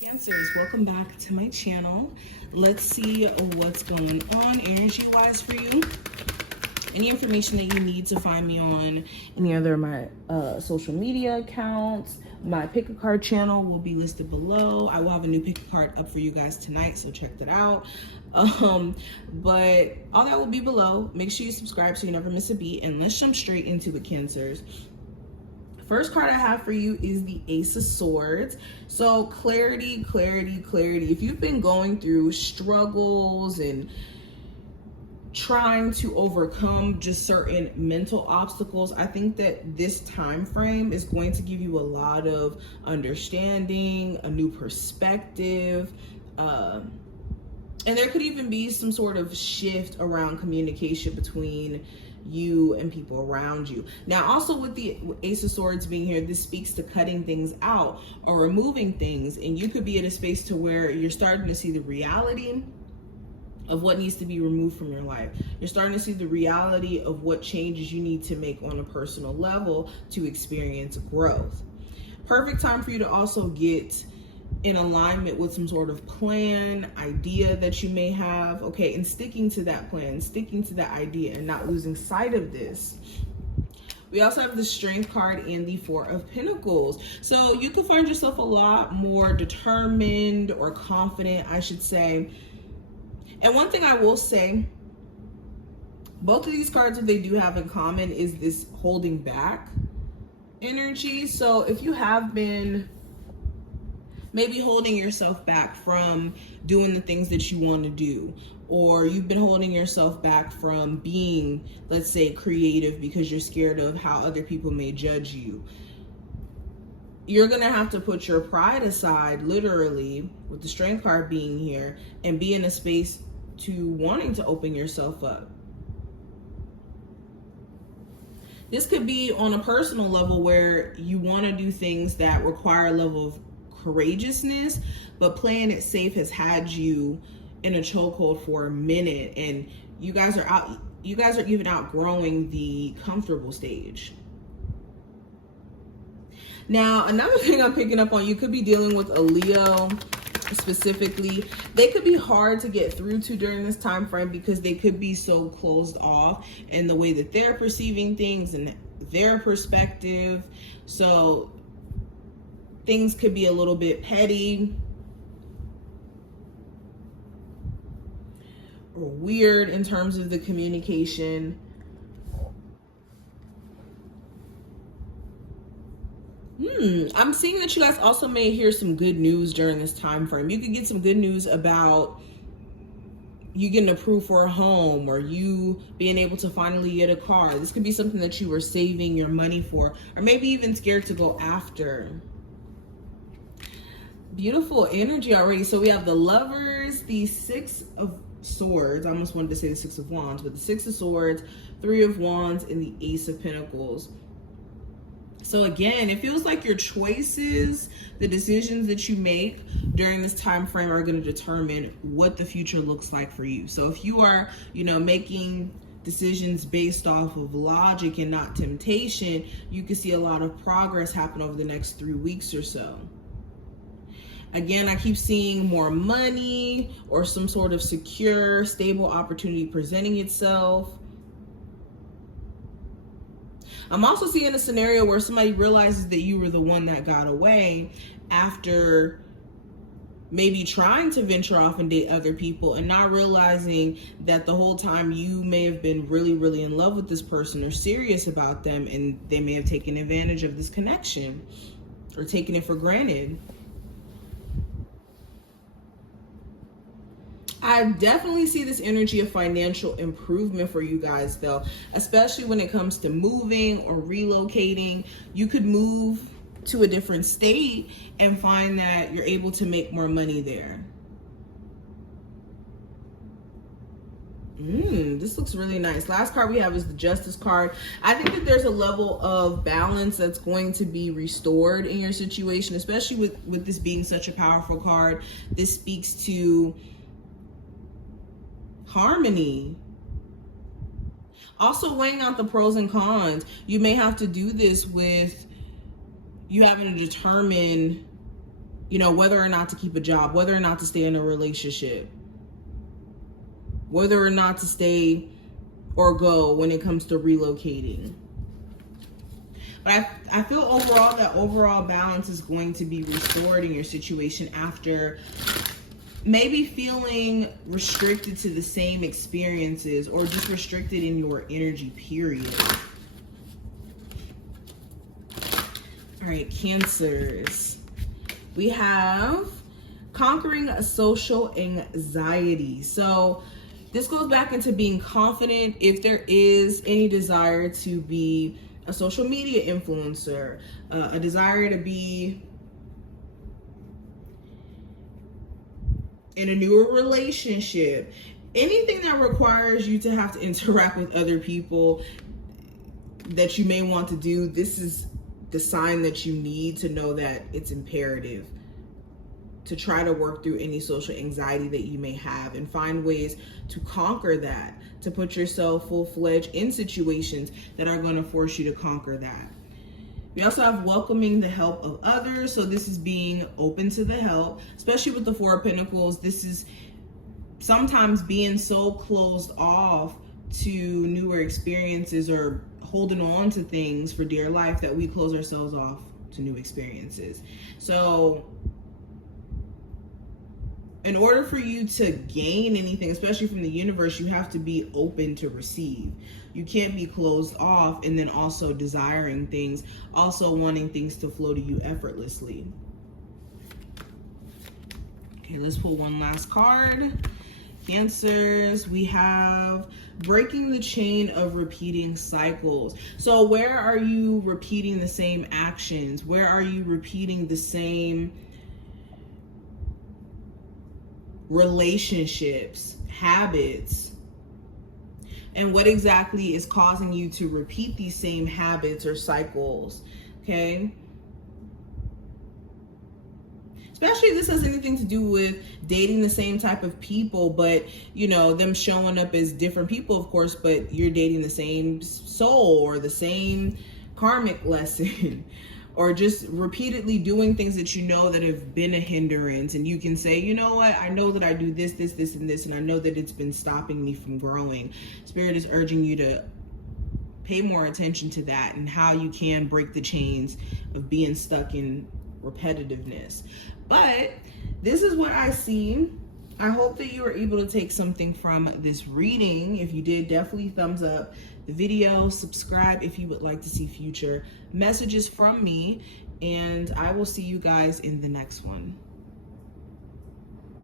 Cancers, welcome back to my channel. Let's see what's going on energy wise for you. Any information that you need to find me on any other of my social media accounts, my pick a card channel will be listed below. I will have a new pick a card up for you guys tonight, so check that out. But all that will be below. Make sure you subscribe so you never miss a beat, and let's jump straight into it, Cancers. First card I have for you is the Ace of Swords. So clarity, clarity, clarity. If you've been going through struggles and trying to overcome just certain mental obstacles, I think that this time frame is going to give you a lot of understanding, a new perspective, and there could even be some sort of shift around communication between you and people around you. Now, also with the Ace of Swords being here, this speaks to cutting things out or removing things, and you could be in a space to where you're starting to see the reality of what needs to be removed from your life. You're starting to see the reality of what changes you need to make on a personal level to experience growth. Perfect time for you to also get in alignment with some sort of plan, idea that you may have, okay, and sticking to that plan, sticking to that idea and not losing sight of this. We also have the Strength card and the Four of Pentacles. So you could find yourself a lot more determined or confident, I should say. And one thing I will say, both of these cards, what they do have in common is this holding back energy. So if you have been maybe holding yourself back from doing the things that you want to do, or you've been holding yourself back from being, let's say, creative because you're scared of how other people may judge you, you're going to have to put your pride aside, literally, with the Strength card being here, and be in a space to wanting to open yourself up. This could be on a personal level where you want to do things that require a level of courageousness, but playing it safe has had you in a chokehold for a minute, and you guys are even outgrowing the comfortable stage. Now, another thing I'm picking up on, you could be dealing with a Leo specifically. They could be hard to get through to during this time frame because they could be so closed off in the way that they're perceiving things and their perspective. So things could be a little bit petty or weird in terms of the communication. I'm seeing that you guys also may hear some good news during this time frame. You could get some good news about you getting approved for a home, or you being able to finally get a car. This could be something that you were saving your money for, or maybe even scared to go after. Beautiful energy already. So we have the Lovers, the Six of Swords. I almost wanted to say the Six of Wands, but the Six of Swords, Three of Wands, and the Ace of Pentacles. So again, it feels like your choices, the decisions that you make during this time frame are going to determine what the future looks like for you. So if you are, making decisions based off of logic and not temptation, you can see a lot of progress happen over the next 3 weeks or so. Again, I keep seeing more money or some sort of secure, stable opportunity presenting itself. I'm also seeing a scenario where somebody realizes that you were the one that got away after maybe trying to venture off and date other people and not realizing that the whole time you may have been really, really in love with this person or serious about them, and they may have taken advantage of this connection or taken it for granted. I definitely see this energy of financial improvement for you guys though, especially when it comes to moving or relocating. You could move to a different state and find that you're able to make more money there. This looks really nice. Last card we have is the Justice card. I think that there's a level of balance that's going to be restored in your situation, especially with this being such a powerful card. This speaks to harmony. Also weighing out the pros and cons. You may have to do this with you having to determine You know, whether or not to keep a job, whether or not to stay in a relationship, whether or not to stay or go when it comes to relocating. But I feel overall that overall balance is going to be restored in your situation after maybe feeling restricted to the same experiences or just restricted in your energy, period. All right, Cancers. We have conquering a social anxiety. So this goes back into being confident if there is any desire to be a social media influencer, a desire to be in a newer relationship, anything that requires you to have to interact with other people that you may want to do. This is the sign that you need to know that it's imperative to try to work through any social anxiety that you may have and find ways to conquer that, to put yourself full-fledged in situations that are going to force you to conquer that. We also have welcoming the help of others. So this is being open to the help, especially with the Four of Pentacles. This is sometimes being so closed off to newer experiences or holding on to things for dear life that we close ourselves off to new experiences. So in order for you to gain anything, especially from the universe, you have to be open to receive. You can't be closed off and then also desiring things, also wanting things to flow to you effortlessly. Okay, let's pull one last card. Cancers, we have breaking the chain of repeating cycles. So where are you repeating the same actions? Where are you repeating the same relationships, habits? And what exactly is causing you to repeat these same habits or cycles? Okay. Especially if this has anything to do with dating the same type of people, but you know, them showing up as different people, of course, but you're dating the same soul or the same karmic lesson. Or just repeatedly doing things that you know that have been a hindrance, and you can say, you know what, I know that I do this, this, this, and this, and I know that it's been stopping me from growing. Spirit is urging you to pay more attention to that and how you can break the chains of being stuck in repetitiveness. But this is what I see. I hope that you were able to take something from this reading. If you did, definitely thumbs up the video, subscribe if you would like to see future messages from me, and I will see you guys in the next one.